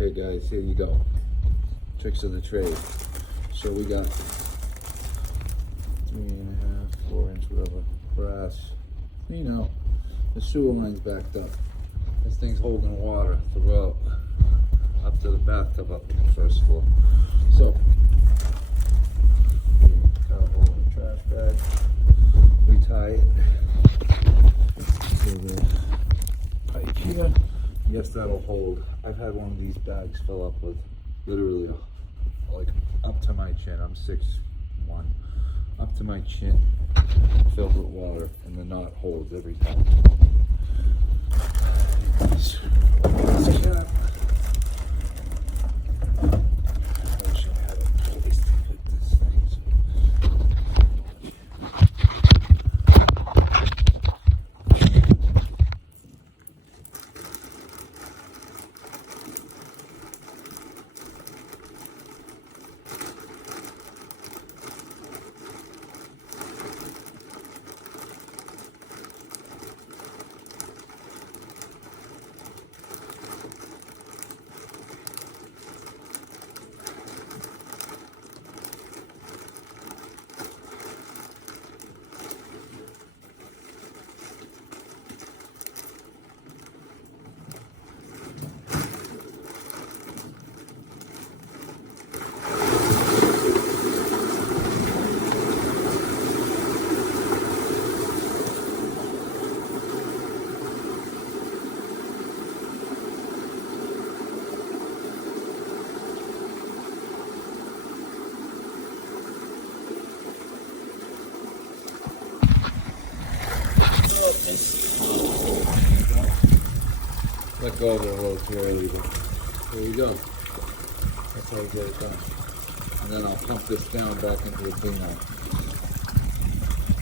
Okay guys, here you go. Tricks of the trade. So we got 3.5, 4 inch, whatever, brass. You know, the sewer line's backed up. This thing's holding water throughout, up to the bathtub up on the first floor. So, got a hole in the trash bag. We tie it to the pipe here. Yes, that'll hold. I've had one of these bags fill up with literally like up to my chin. I'm 6'1", up to my chin, filled with water, and the knot holds every time. This cap. I wish I had a place to put this thing. Let go of it a little too early, but there you go. That's how you get it done. And then I'll pump this down back into the cleanout.